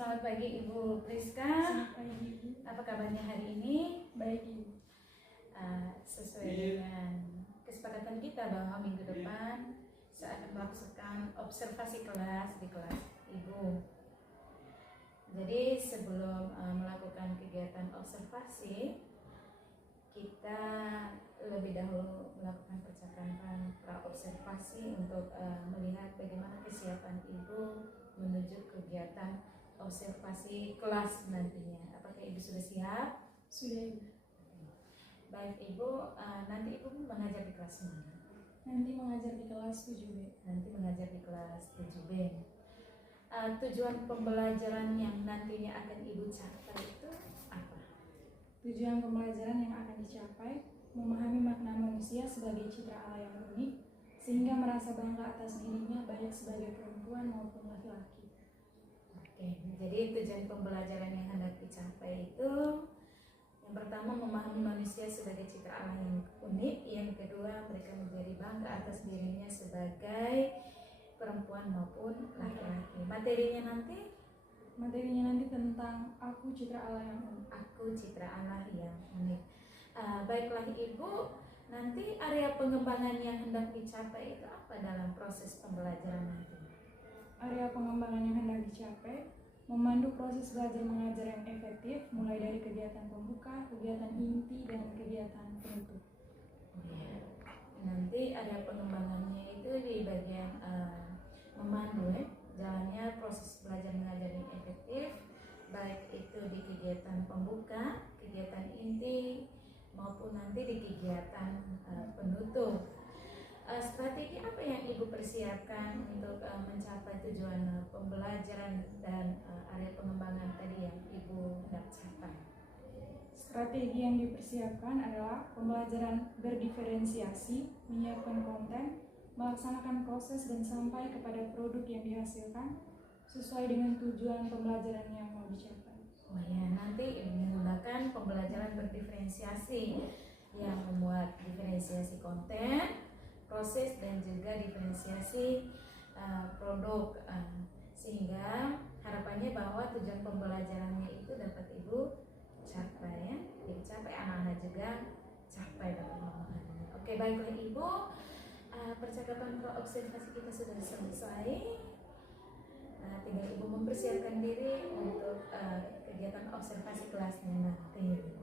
Selamat pagi Ibu Priska. Selamat pagi Ibu. Apa kabarnya hari ini? Baik Ibu. Sesuai dengan kesepakatan kita bahwa minggu depan saya akan melakukan observasi kelas di kelas Ibu. Jadi sebelum melakukan kegiatan observasi, kita lebih dahulu melakukan percakapan pra-observasi untuk melihat bagaimana kesiapan Ibu menuju kegiatan observasi kelas nantinya. Apakah Ibu sudah siap? Sudah Ibu. Baik Ibu, nanti Ibu mengajar di kelas mana? Nanti mengajar di kelas 7B. Nanti mengajar di kelas 7B. Tujuan pembelajaran yang nantinya akan Ibu capai itu apa? Tujuan pembelajaran yang akan dicapai memahami makna manusia sebagai citra Allah yang unik, sehingga merasa bangga atas dirinya baik sebagai perempuan maupun laki-laki. Oke, jadi tujuan pembelajaran yang hendak dicapai itu yang pertama memahami manusia sebagai citra Allah yang unik, yang kedua mereka menjadi bangga atas dirinya sebagai perempuan maupun laki-laki. Materinya nanti Tentang aku citra Allah yang unik. aku citra Allah yang unik. Baiklah Ibu, nanti area pengembangan yang hendak dicapai itu apa dalam proses pembelajaran nanti? Area pengembangan yang hendak dicapai memandu proses belajar mengajar yang efektif, mulai dari kegiatan pembuka, kegiatan inti, dan kegiatan penutup. Nanti area pengembangannya itu di bagian memandu jalannya proses belajar mengajar yang efektif, baik itu di kegiatan pembuka, kegiatan inti, maupun nanti di kegiatan penutup. Strategi apa yang Ibu persiapkan untuk mencapai tujuan pembelajaran dan area pengembangan tadi yang Ibu hendak capai? Strategi yang dipersiapkan adalah pembelajaran berdiferensiasi, menyiapkan konten, melaksanakan proses dan sampai kepada produk yang dihasilkan sesuai dengan tujuan pembelajaran yang mau dicapai. Oh ya, nanti menggunakan pembelajaran berdiferensiasi yang memuat diferensiasi konten, proses dan juga diferensiasi produk, sehingga harapannya bahwa tujuan pembelajarannya itu dapat Ibu capai ya, dicapai anak-anak juga capai dapat memahami. Oke, baiklah Ibu, percakapan observasi kita sudah selesai. Tinggal Ibu mempersiapkan diri untuk kegiatan observasi kelasnya nanti.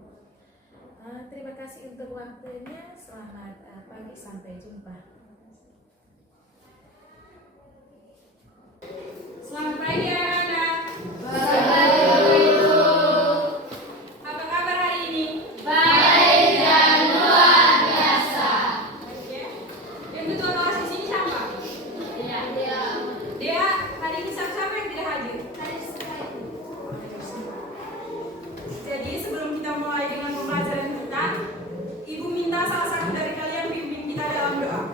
Terima kasih untuk waktunya. Selamat pagi, sampai jumpa. Selamat pagi anak-anak. Apa kabar hari ini? Baik dan luar biasa. Oke. Yang ketua kelas di sini siapa? Iya. Dea, hari ini siapa yang tidak hadir? Jadi sebelum kita mulai dengan pembelajaran kita, Ibu minta salah satu dari kalian pimpin kita dalam doa.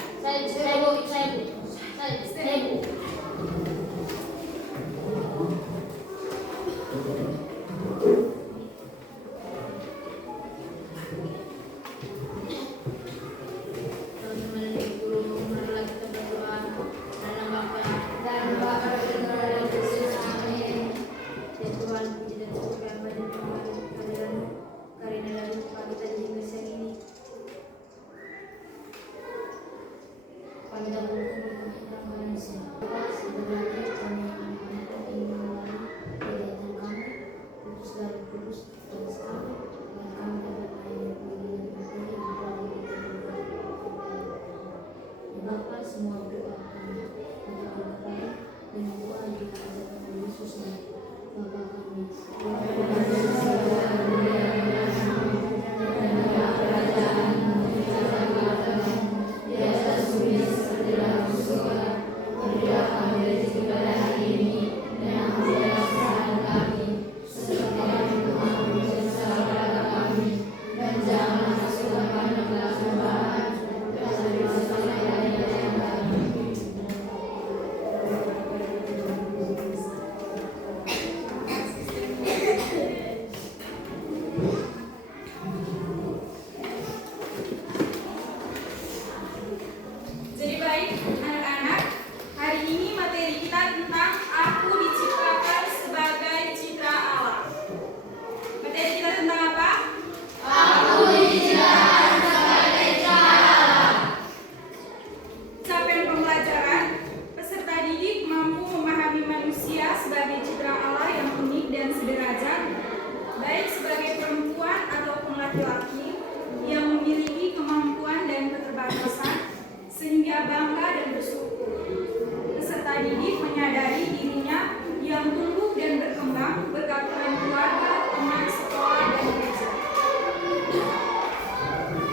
didik menyadari dirinya yang tumbuh dan berkembang berkat peran keluarga, teman, sekolah, dan gereja.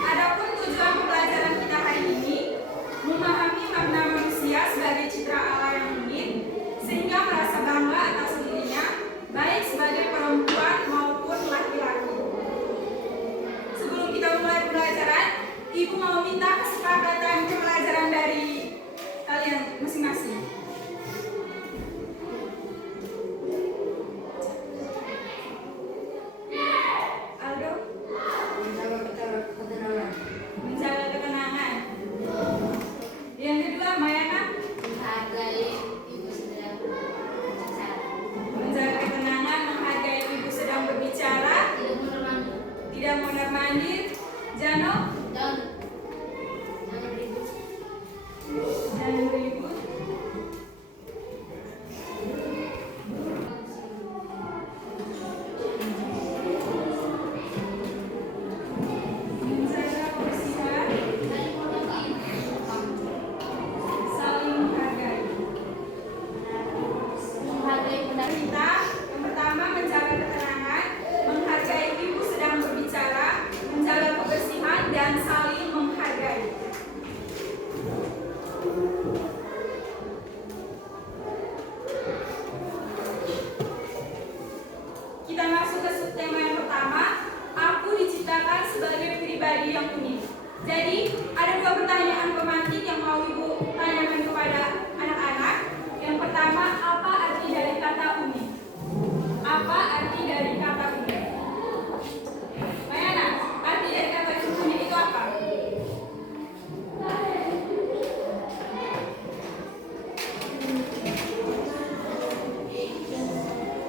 Adapun tujuan pembelajaran kita hari ini, memahami makna manusia sebagai citra Allah yang unik, sehingga merasa bangga atas dirinya, baik sebagai perempuan maupun laki-laki. Sebelum kita mulai pembelajaran, Ibu mau minta kesepakatan pembelajaran dari kalian masing-masing. Aldo? Menjaga ketenangan. Yang kedua, Mayana? Menghargai ibu sedang berbicara. Menjaga ketenangan, menghargai ibu sedang berbicara, tidak mondar-mandir. Jano? Jangan ribut. Jangan ribut. Menjaga kebersihan, saling menghargai. Menghargai pendapat. Kita yang pertama menjaga ketenangan, menghargai ibu sedang berbicara, menjaga kebersihan dan saling menghargai. Kita masuk ke subtema yang pertama. Aku diciptakan sebagai pribadi yang unik. Jadi ada dua pertanyaan pemantik yang mau ibu tanyakan kepada anak-anak. Yang pertama, apa arti dari kata unik? Apa arti dari kata unik? Mayana, arti dari kata unik itu apa?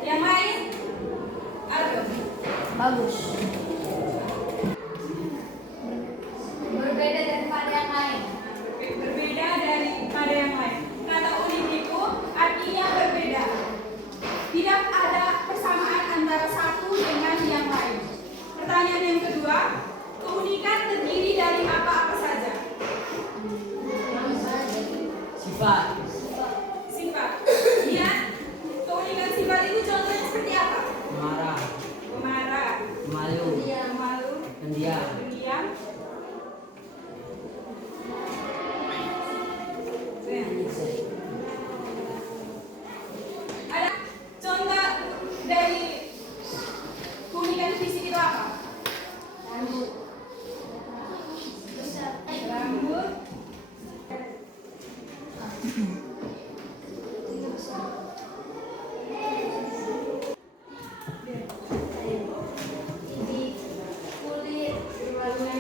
Yang lain? Aldo. Bagus. Berbeda daripada yang lain. Berbeda daripada yang lain. Kata unik itu artinya berbeda. Tidak ada persamaan antara satu dengan yang lain. Pertanyaan yang kedua, keunikan terdiri dari apa-apa saja? Sifat, Sifat. Iya. Keunikan sifat itu contohnya seperti apa? marah, Pemarah, malu, pemalu, pendiam, pendiam. Ada contoh dari keunikan fisik itu apa? Rambut. Rambut. Gigi, kulit, berwarna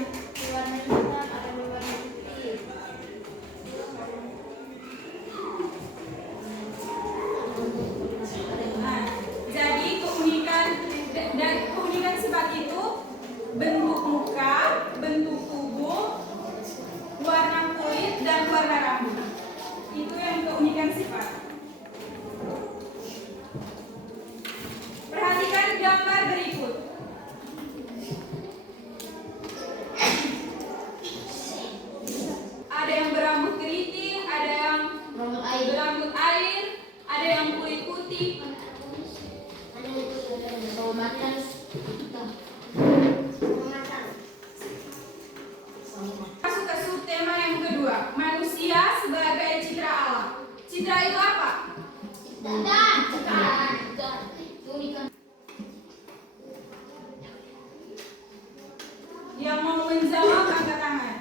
hitam atau berwarna putih. Nah, jadi keunikan sifat itu bentuk muka, bentuk tubuh, warna kulit dan warna rambut. Itu yang keunikan sifat. Perhatikan gambar berikut. Ada yang berambut keriting, ada yang Rambut air. berambut air, ada yang kulit putih. Bau matang. Masuk ke subtema yang kedua, manusia sebagai citra Allah. Citra itu apa? Yang mau menjawab angkat tangan.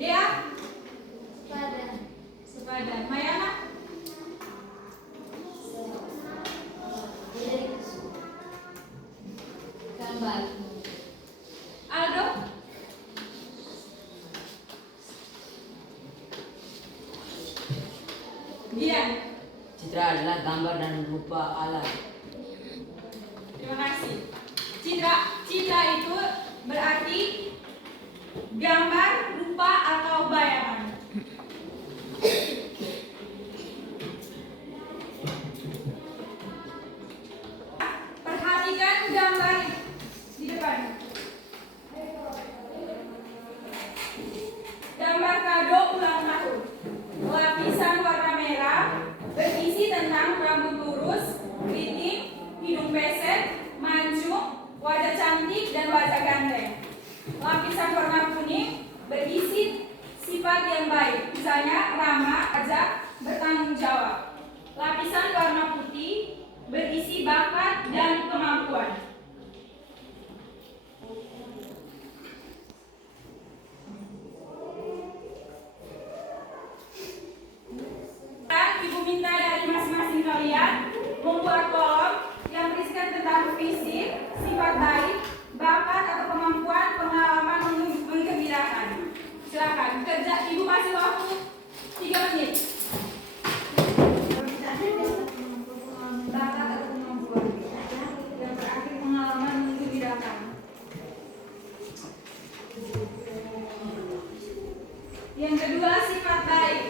Dia sepadan. Mayana? Gambar. Aldo? Dia. citra adalah gambar dan rupa Allah. Terima kasih. Citra itu berarti gambar, rupa atau bayangan. Perhatikan gambar di depan. Gambar tentang rambut lurus, keriting, hidung pesek, mancung, wajah cantik, dan wajah ganteng. Lapisan warna kuning berisi sifat yang baik, misalnya ramah, ajak, bertanggung jawab. Lapisan warna putih berisi bakat dan kemampuan. Ibu minta dari masing-masing kalian membuat kolom yang berisikan tentang fisik, sifat baik, bakat atau kemampuan, pengalaman menggembirakan. Silakan kerja, ibu kasih waktu 3 menit. Bakat atau kemampuan yang berakhir pengalaman menggembirakan. Yang kedua, sifat baik.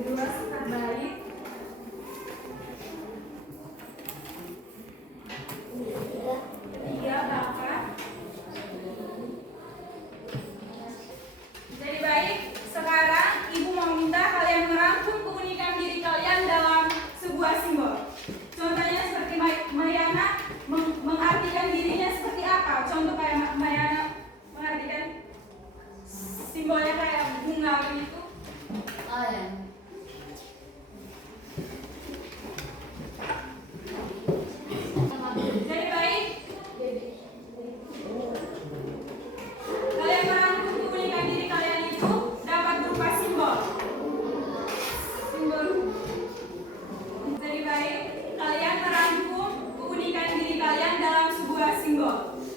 Kedua, sifat baik. Tiga, bakat. Jadi baik, sekarang ibu mau minta kalian merangkum keunikan diri kalian dalam sebuah simbol. Contohnya seperti Mayana mengartikan dirinya seperti apa? Contoh kayak Mayana mengartikan simbolnya kayak bunga begitu. Jadi baik, kalian merangkum keunikan diri kalian itu dapat berupa simbol. Jadi baik, kalian merangkum keunikan diri kalian dalam sebuah simbol.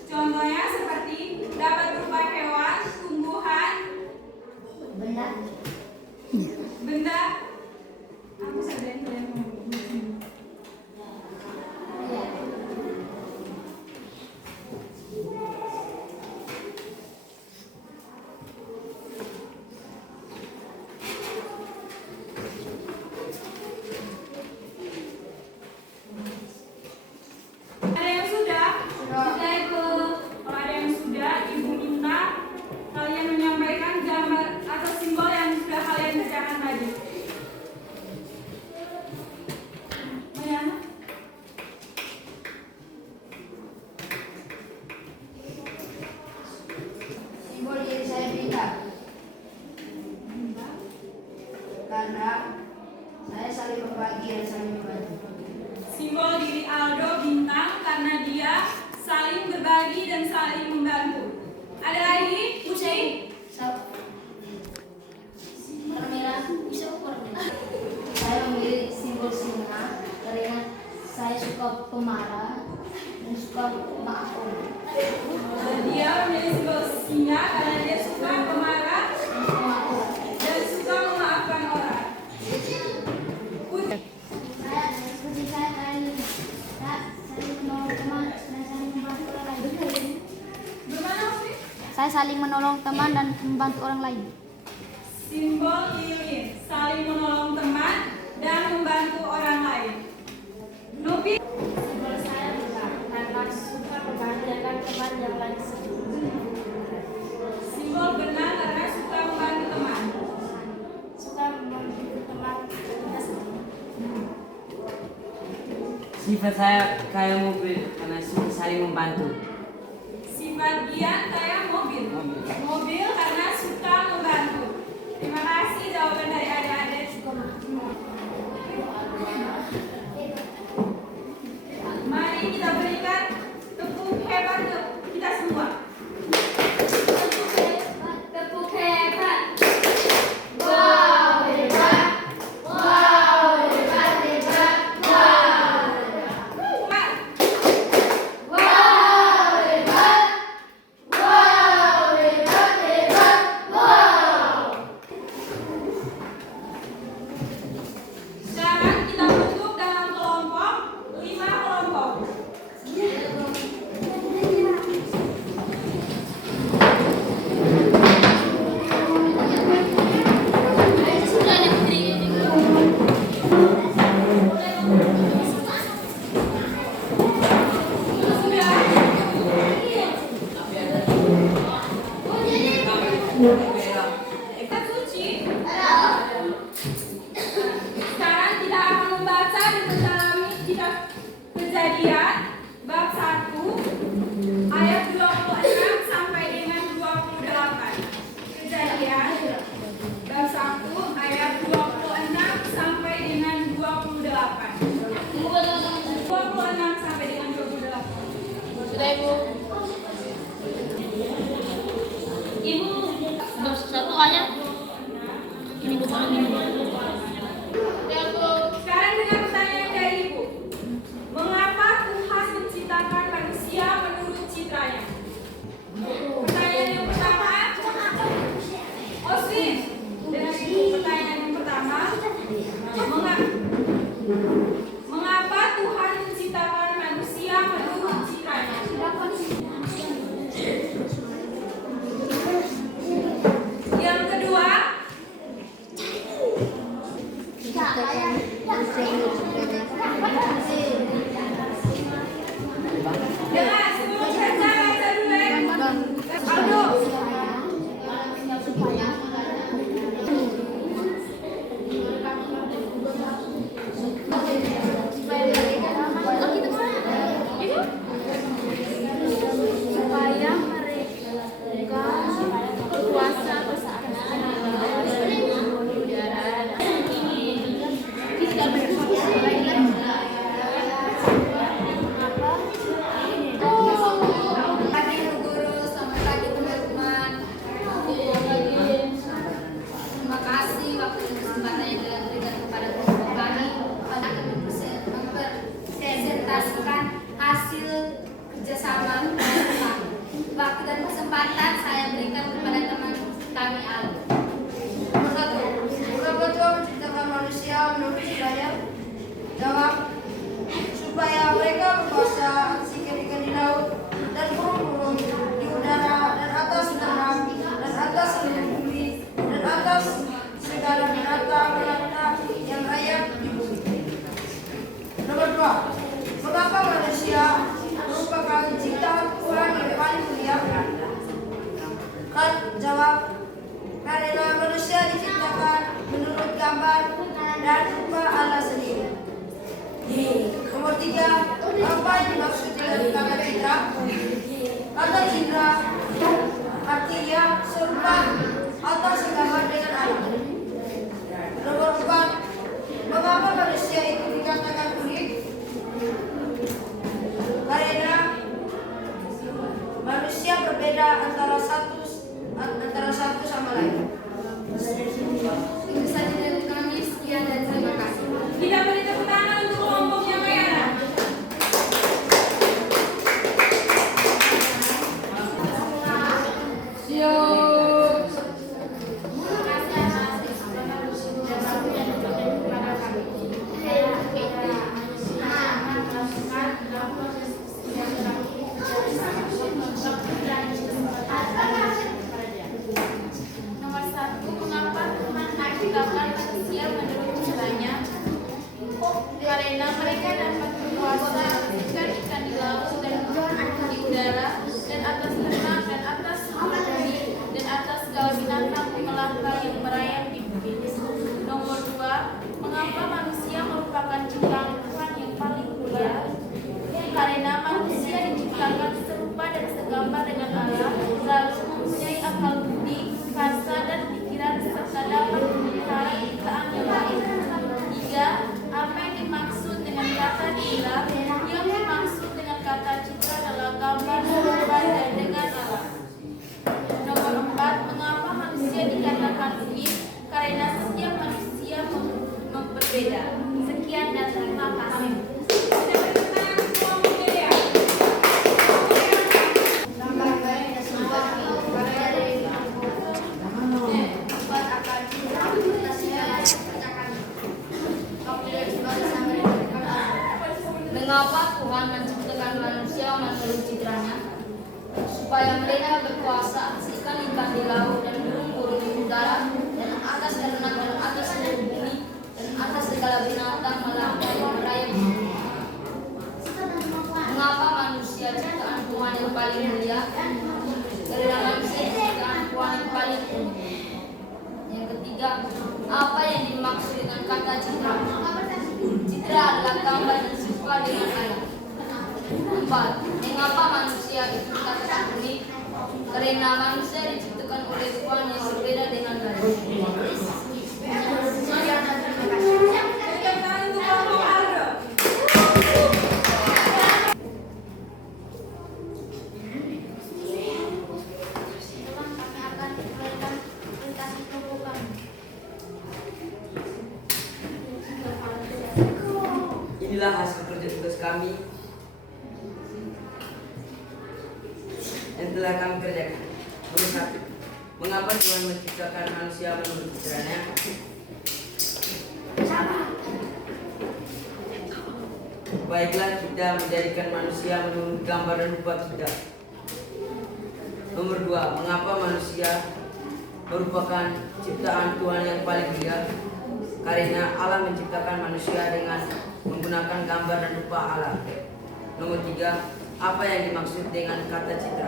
Contohnya seperti dapat berupa hewan, tumbuhan, benda. Aku sadar kalian mau. Ada yang sudah? Sudah Ibu. Kalau ada yang sudah, Ibu minta kalian menyampaikan gambar atau simbol yang sudah kalian kerjakan tadi. Mayana? Simbol diri saya bintang. Karena saya saling berbagi dan saling membantu. Simbol diri Aldo bintang karena dia saling berbagi dan saling membantu. Ada lagi? Musyaih? Warna merah bisa warna merah. Saya memilih simbol singa karena saya suka pemarah dan suka maafkan. Dia memilih simbol singa karena dia suka pemarah dan suka memaafkan orang. Saya saling menolong teman dan membantu orang lain. Simbol lilin, saling menolong teman dan membantu orang lain. Nopi. Simbol saya benar karena suka membahagiakan teman yang lain. Simbol benar karena suka membantu teman. Suka membantu teman. Sifat saya kayak mobil karena suka saling membantu. Sifat Gian kayak mobil. Mobil karena suka membantu. Terima kasih jawaban dari adik-adik. Mari kita berikan tepuk hebat untuk kita semua. Tepuk hebat. Wow, hebat. Wow, hebat, hebat. Wow. Hebat. Wow, hebat. Wow, hebat, hebat. Wow. Ikat suci. Sekarang kita akan membaca dan mendalami kitab Kejadian bab 1 ayat 26 sampai dengan 28. Kejadian bab 1 ayat 26 sampai dengan 28. 26 sampai dengan 28. Sudah Ibu. Ibu, Bab 1 ayat. Ini Bu. Ya Bu. sekarang dengan pertanyaan dari Ibu. Mengapa Tuhan menciptakan manusia menurut citranya? Pertanyaan yang pertama, Oswin. Dengan Ibu, pertanyaan yang pertama, mengapa Tuhan menciptakan manusia menurut citranya? Yang kedua, dengan sebelum baca dulu ya. Aldo. Supaya mereka berkuasa Terima kasih waktu dan kesempatan yang telah diberikan kepada kami. Kami akan mempresentasikan hasil kerjasama kami. Waktu dan kesempatan saya berikan kepada teman kami Aldo. Nomor 1. Mengapa Tuhan menciptakan manusia menurut citranya? Jawab. Supaya mereka berkuasa atas ikan-ikan di laut dan burung-burung di udara dan atas tanah dan atas seluruh bumi dan atas segala binatang melata yang hayat di bumi. Nomor 2. Mengapa manusia merupakan ciptaan Tuhan yang paling mulia? Kan jawab. Karena manusia diciptakan menurut gambar dan rupa Allah sendiri. Nomor 3. Apa yang dimaksud dengan kata citra? Kata citra artinya serupa atau segambar dengan Allah. Nomor 4. Mengapa manusia itu dikatakan unik? Karena manusia berbeda antara satu sama lain. Itu saja dari kami. Sekian dan terima kasih. Kita beri tepuk tangan untuk kelompoknya Mayana. Nomor 1. Mengapa Tuhan menciptakan manusia menurut caranya? Karena mereka dapat berkuasa atas ikan-ikan di laut dan di udara dan atas ternak dan atas bumi dan atas segala binatang melata yang merayap di bumi. Nomor 2. Mengapa manusia merupakan ciptaan Tuhan yang paling mulia? Karena manusia diciptakan serupa dan segambar dengan Allah, lalu mempunyai akal budi, rasa dan pikiran serta dapat memelihara ciptaan yang lain. 3. Apa yang dimaksud dengan kata citra? Yang dimaksud dengan kata citra adalah gambar serupa dan dengan Allah. Nomor 4. Mengapa manusia dikatakan unik? Karena setiap manusia berbeda. Sekian dan terima kasih. Kita beri tepuk tangan untuk kelompoknya Dea. Mengapa Tuhan menciptakan manusia menurut citranya? Supaya mereka berkuasa atas ikan-ikan di laut dan burung-burung di udara dan atas ternak dan atas seluruh bumi dan atas segala binatang melangkai merayap. Mengapa manusia ciptaan Tuhan yang paling mulia? Karena manusia ciptaan Tuhan yang paling tinggi. Yang ketiga, apa yang dimaksud dengan kata citra? Citra adalah gambar dan serupa dengan Allah. 4. Mengapa manusia itu dikatakan unik? Karena manusia diciptakan oleh Tuhan yang berbeda dengan lain. Inilah hasil kerja tugas kami yang telah kami kerjakan. Nomor 1. Mengapa Tuhan menciptakan manusia menurut citranya? Baiklah kita menjadikan manusia menurut gambar dan rupa kita. Nomor 2. Mengapa manusia merupakan ciptaan Tuhan yang paling mulia? Karena Allah menciptakan manusia dengan menggunakan gambar dan rupa Allah. Nomor 3. Apa yang dimaksud dengan kata citra?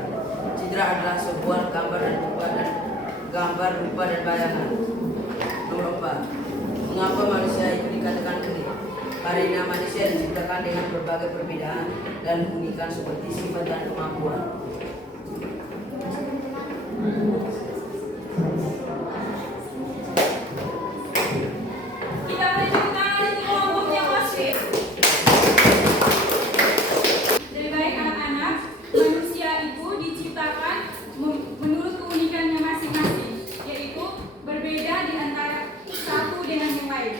Citra adalah sebuah gambar dan rupa dan bayangan. Nomor 4. Mengapa manusia itu dikatakan unik? Karena manusia diciptakan dengan berbagai perbedaan dan keunikan seperti sifat dan kemampuan. Kita beri tangan untuk kelompok yang wasit. Lebih baik anak-anak, manusia itu diciptakan menurut keunikannya masing-masing, yaitu berbeda di antara satu dengan yang lain.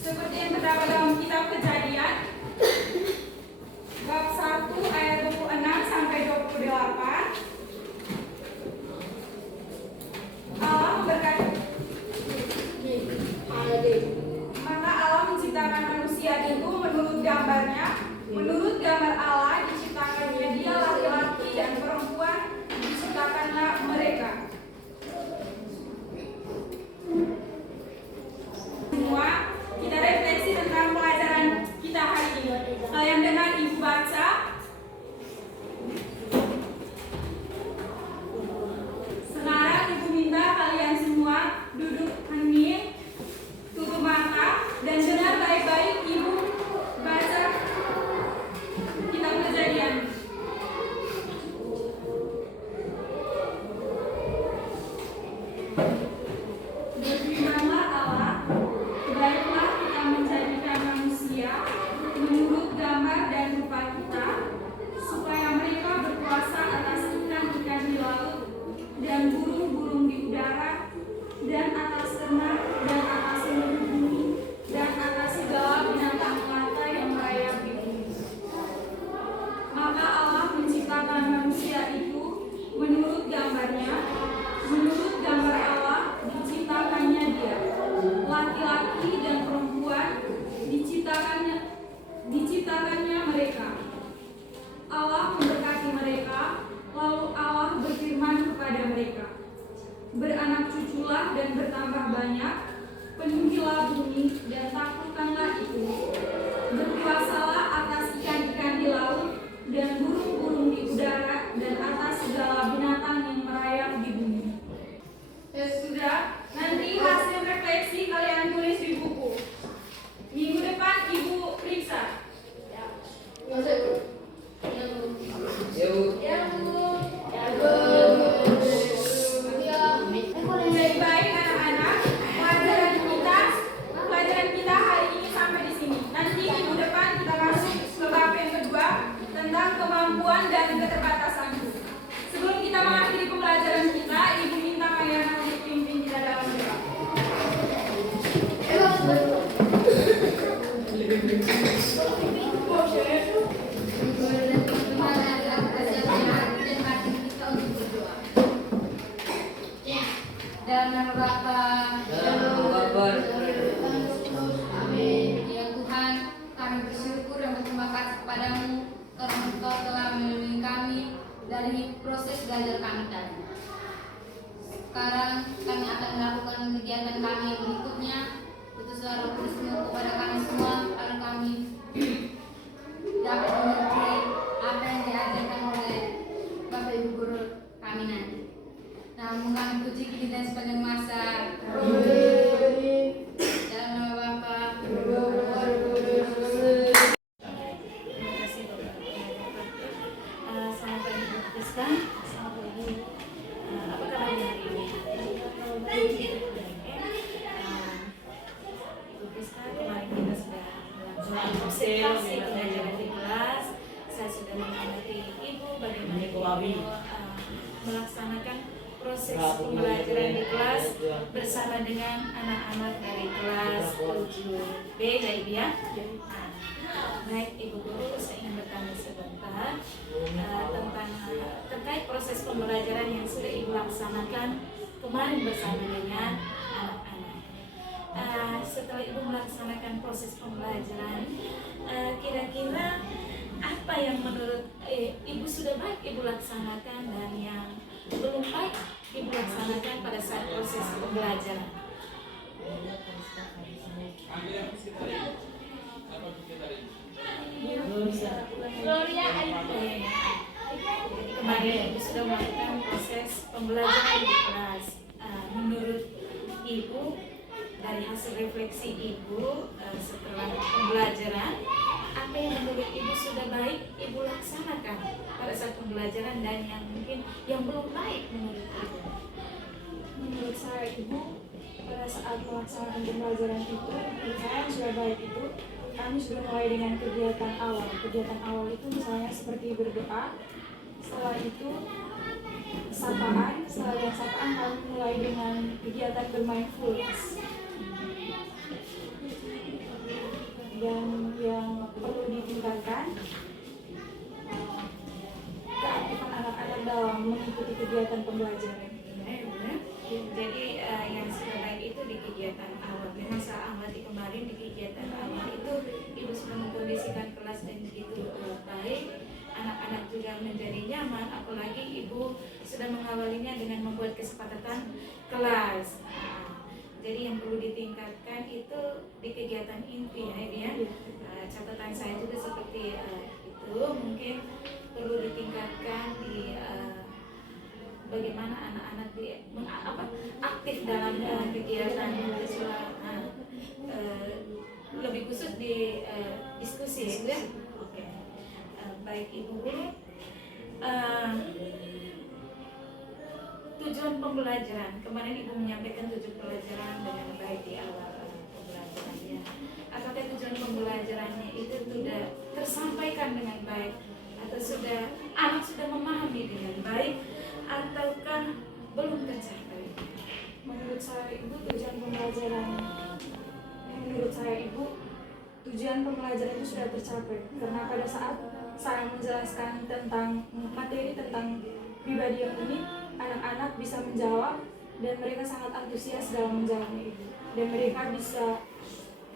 Seperti yang terdapat dalam kitab Kejadian bab 1 ayat 26 sampai 28. Allah memberkati. Maka Allah menciptakan manusia itu menurut gambarnya, menurut gambar Allah diciptakannya dia laki-laki dan perempuan diciptakanlah mereka. Semua kita refleksi tentang pelajaran kita hari ini. Kalian dengar ibu baca. Sekarang ibu minta kalian semua duduk hening, tutup mata, dan dengar baik-baik ibu baca kitab Kejadian. Berfirmanlah Allah, baiklah kita menjadikan manusia menurut gambar dan rupa kita, supaya mereka berkuasa atas ikan-ikan di laut dan burung-burung di udara dan atas ternak dan atas seluruh bumi dan atas segala binatang melata yang merayap di bumi. Maka Allah menciptakan manusia itu menurut gambarnya, menurut gambar Allah diciptakannya dia, laki-laki dan perempuan diciptakannya mereka. Allah memberkati mereka, lalu Allah berfirman kepada mereka, beranak cuculah dan bertambah banyak, penuhilah bumi dan taklukkanlah itu, berkuasalah atas ikan-ikan di laut dan burung-burung di udara dan atas segala binatang yang merayap di bumi. Sudah, nanti hasil refleksi kalian tulis di buku. Minggu depan ibu periksa. Baik-baik anak-anak, pelajaran kita observasi pembelajaran di kelas. Saya sudah mengamati ibu bagaimana ibu melaksanakan proses pembelajaran di kelas bersama dengan anak-anak dari kelas 7B ya ibu ya. Baik ibu guru, saya ingin bertanya sebentar tentang terkait proses pembelajaran yang sudah ibu laksanakan kemarin bersama dengan anak-anak. Setelah ibu melaksanakan proses pembelajaran, kira-kira apa yang menurut ibu sudah baik ibu laksanakan dan yang belum baik ibu laksanakan pada saat proses pembelajaran? Jadi kemarin ibu sudah melakukan proses pembelajaran di kelas. Menurut ibu dari hasil refleksi ibu setelah pembelajaran, apa yang menurut ibu sudah baik ibu laksanakan pada saat pembelajaran dan yang mungkin yang belum baik menurut ibu? Menurut saya ibu pada saat melaksanakan pembelajaran itu, menurut saya yang sudah baik itu kami sudah mulai dengan kegiatan awal. Kegiatan awal itu misalnya seperti berdoa, setelah itu sapaan, setelah sapaan kami mulai dengan kegiatan bermindfulness. Dan yang perlu ditingkatkan keaktifan anak-anak dalam mengikuti kegiatan pembelajaran. Jadi yang sudah baik itu di kegiatan awal. Memang saya amati kemarin di kegiatan awal itu ibu sudah mengkondisikan kelas dan begitu baik. Anak-anak juga menjadi nyaman, apalagi ibu sudah mengawalinya dengan membuat kesepakatan kelas. Jadi yang perlu ditingkatkan itu di kegiatan inti ya dia. Catatan saya juga seperti itu, mungkin perlu ditingkatkan di bagaimana anak-anak aktif dalam kegiatan lebih khusus di diskusi ya. Oke. Baik ibu guru, tujuan pembelajaran kemarin ibu menyampaikan tujuan pembelajaran dengan baik di awal pembelajarannya. Apakah tujuan pembelajarannya itu sudah tersampaikan dengan baik atau anak sudah memahami dengan baik ataukah belum tercapai? Menurut saya ibu tujuan pembelajaran itu sudah tercapai karena pada saat saya menjelaskan tentang materi tentang pribadi yang unik, anak-anak bisa menjawab dan mereka sangat antusias dalam menjawabnya ibu, dan mereka bisa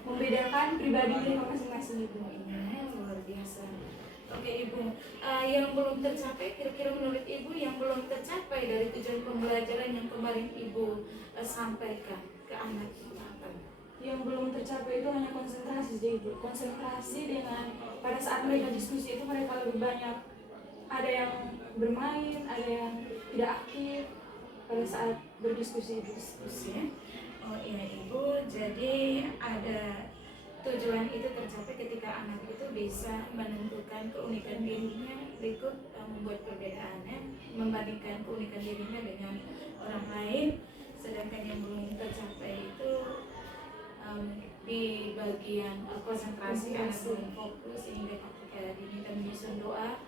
membedakan pribadi mereka masing-masing ibu. Luar biasa. Oke ibu, yang belum tercapai kira-kira menurut ibu yang belum tercapai dari tujuan pembelajaran yang kemarin ibu sampaikan ke anak ibu apa? Yang belum tercapai itu hanya konsentrasi sih ibu. Konsentrasi dengan pada saat mereka diskusi itu mereka lebih banyak ada yang bermain, ada yang tidak aktif pada saat berdiskusi ibu. Oh iya ibu, jadi ada tujuan itu tercapai ketika anak itu bisa menentukan keunikan dirinya berikut membuat perbedaannya, membandingkan keunikan dirinya dengan orang lain. Sedangkan yang belum tercapai itu di bagian konsentrasi, anak belum fokus sehingga ketika diminta menyusun doa,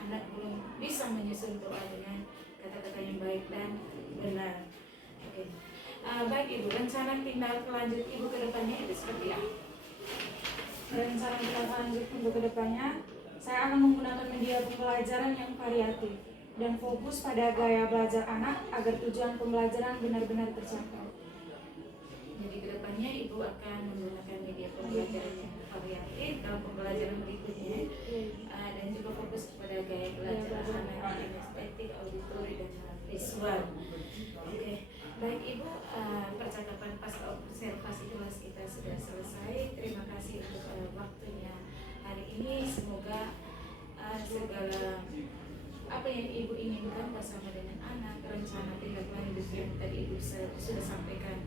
anak belum bisa menyusun doa dengan kata-kata yang baik dan benar. Oke. Baik ibu, rencana tindak lanjut ibu ke depannya itu seperti apa? Rencana kita lanjut untuk kedepannya, saya akan menggunakan media pembelajaran yang variatif dan fokus pada gaya belajar anak agar tujuan pembelajaran benar-benar tercapai. Jadi kedepannya ibu akan menggunakan media pembelajaran yang variatif dalam pembelajaran berikutnya, dan juga fokus kepada gaya belajar anak yang estetik, auditori dan visual. Oke. Baik ibu, percakapan pasca observasi kelas kita sudah selesai. Terima kasih untuk waktunya hari ini. Semoga segala apa yang ibu inginkan bersama dengan anak, rencana tindak lanjut yang tadi ibu sudah sampaikan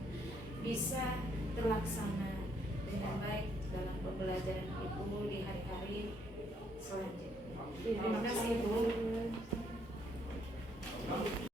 bisa terlaksana dengan baik dalam pembelajaran ibu di hari-hari selanjutnya. Terima kasih ibu.